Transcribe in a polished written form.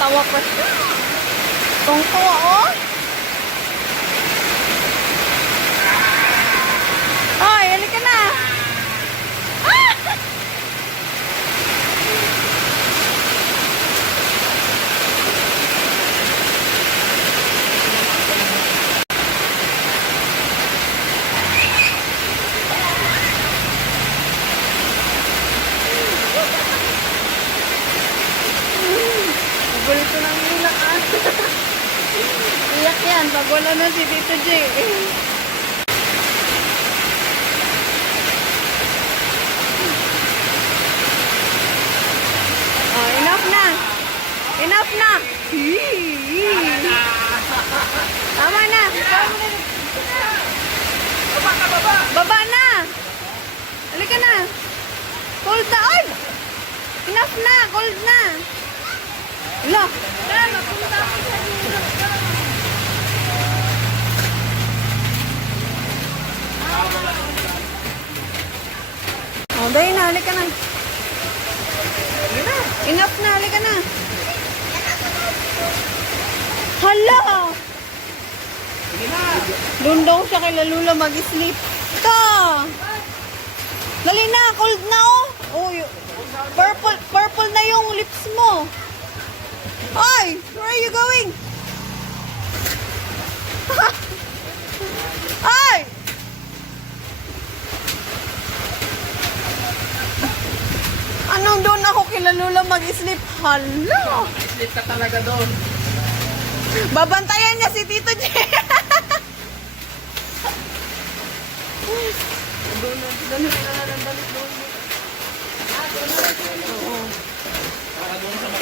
Tawa pa siya. Tungtuwa, oh. Ay, halika na. Ah! Paborito ng nila, ah. Iyak yan, pag wala na si Tito J. Oh, enough na. Enough na. Tama na. Baba na. Halika na. Cold na. Ay! Enough na. Cold na. Hala. Oh, dahil na. Halika na. Enough na. Halika na. Hala. Doon daw siya kay Lalula mag-sleep. Ito. Dali na. Cold na, oh. Oh, purple na yung lips mo. Ay, where are you going? Ay! Anong doon ako kila Lula mag-sleep? Hala! Sleep ka talaga doon. Babantayan niya si Tito J. Doon na balik doon. Oo. Para doon sa